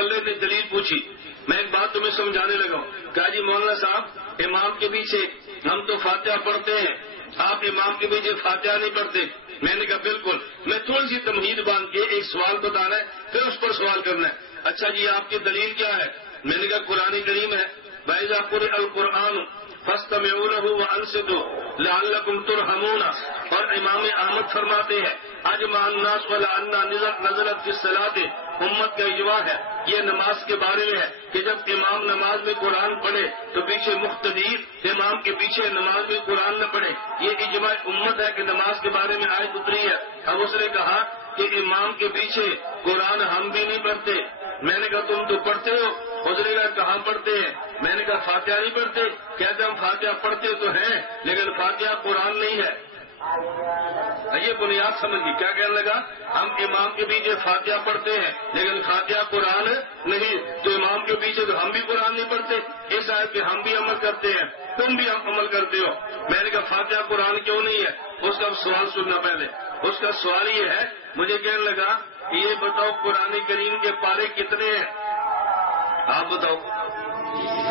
مقلد نے دلیل پوچھی. میں ایک بات تمہیں سمجھانے لگا ہوں. کہا جی مولانا صاحب امام کے پیچھے ہم تو فاتحہ پڑھتے ہیں, آپ امام کے پیچھے فاتحہ نہیں پڑھتے. میں نے کہا بالکل. میں تھوڑی سی تمہید باندھ کے ایک سوال بتانا ہے, پھر اس پر سوال کرنا ہے. اچھا جی آپ کی دلیل کیا ہے؟ میں نے کہا قرآن کریم ہے, وَإِذَا قُرِئَ الْقُرْآنُ فَاسْتَمِعُوا لَهُ وَأَنصِتُوا لَعَلَّكُمْ تُرْحَمُونَ. اور امام احمد فرماتے ہیں اجمع الناس وَلَعَنَّا نَزَلَتْ فِي الصَّلَاةِ. امت کا اجماع ہے, یہ نماز کے بارے میں ہے کہ جب امام نماز میں قرآن پڑھے تو پیچھے مقتدی امام کے پیچھے نماز میں قرآن نہ پڑھے. یہ اجماع امت ہے کہ نماز کے بارے میں آیت اتری ہے. اب اس نے کہا کہ امام کے پیچھے قرآن ہم بھی نہیں پڑھتے. میں نے کہا تم تو پڑھتے ہو. اس نے کہا کہاں پڑھتے ہیں؟ میں نے کہا فاتحہ نہیں پڑھتے. کہتے ہم فاتحہ پڑھتے تو ہیں لیکن فاتحہ قرآن نہیں ہے. یہ بنیاد سمجھیے. کیا کہنے لگا؟ ہم امام کے پیچھے فاتحہ پڑھتے ہیں لیکن فاتحہ قرآن نہیں. تو امام کے پیچھے تو ہم بھی قرآن نہیں پڑھتے. اس آیت پہ ہم بھی عمل کرتے ہیں, تم بھی عمل کرتے ہو. میں نے کہا فاتحہ قرآن کیوں نہیں ہے؟ اس کا سوال سننا پہلے. اس کا سوال یہ ہے, مجھے کہنے لگا کہ یہ بتاؤ قرآن کریم کے پارے کتنے ہیں؟ آپ بتاؤ,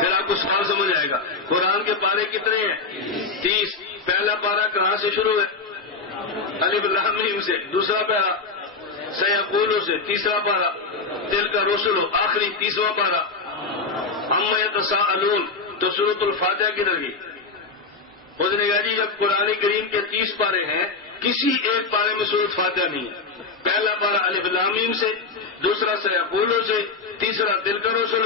پھر آپ کو سوال سمجھ آئے گا. قرآن کے پارے کتنے ہیں؟ 30. پہلا پارا کہاں سے شروع ہے؟ الف لام میم سے. دوسرا پارا سیقولو سے. تیسرا پارا تلک رسل, آخری 30واں پارا عما یتساءلون. تو سورۃ الفاتحہ کدھر گئی؟ اس نے کہا جی جب قرآن کریم کے 30 پارے ہیں کسی ایک پارے میں سورۃ فاتحہ نہیں ہے. پہلا پارا الف لام میم سے, دوسرا سیقولو سے, تیسرا تلک رسل,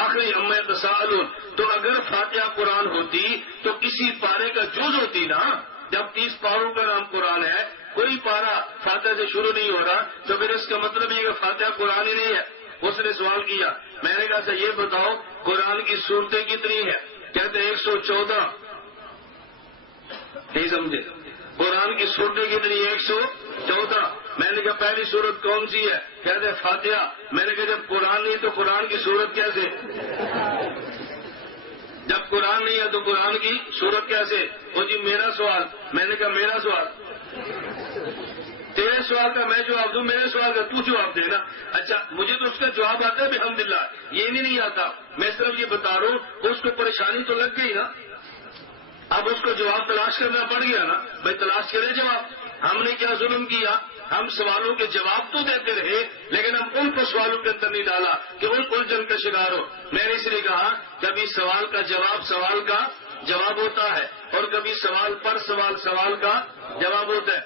آخری عما یتساءلون. تو اگر فاتحہ قرآن ہوتی تو کسی پارے کا جز ہوتی نا. جب 30 پاروں کا نام قرآن ہے, کوئی پارا فاتحہ سے شروع نہیں ہو رہا, تو پھر اس کا مطلب یہ کہ فاتحہ قرآن ہی نہیں ہے. اس نے سوال کیا. میں نے کہا یہ بتاؤ قرآن کی صورتیں کتنی ہیں؟ کہتے 114. نہیں سمجھے؟ قرآن کی صورتیں کتنی؟ 114. میں نے کہا پہلی صورت کون سی ہے؟ کہتے فاتحہ. میں نے کہا جب قرآن نہیں تو قرآن کی صورت کیسے؟ جب قرآن نہیں ہے تو قرآن کی صورت کیسے؟ وہ جی میرا سوال. میں نے کہا میرا سوال, تیرے سوال کا میں جواب دوں, میرے سوال کا تو جواب دینا. اچھا مجھے تو اس کا جواب آتا ہے الحمدللہ, یہ نہیں آتا. میں صرف یہ بتا رہا ہوں اس کو پریشانی تو لگ گئی نا. اب اس کو جواب تلاش کرنا پڑ گیا نا. بھائی تلاش کرے جواب. ہم نے کیا ظلم کیا؟ ہم سوالوں کے جواب تو دیتے رہے لیکن ہم ان کو سوالوں کے اندر نہیں ڈالا کہ ان الجھن کا شکار ہو. میں نے اس لیے کہا کبھی سوال کا جواب سوال کا جواب ہوتا ہے اور کبھی سوال پر سوال سوال کا جواب ہوتا ہے.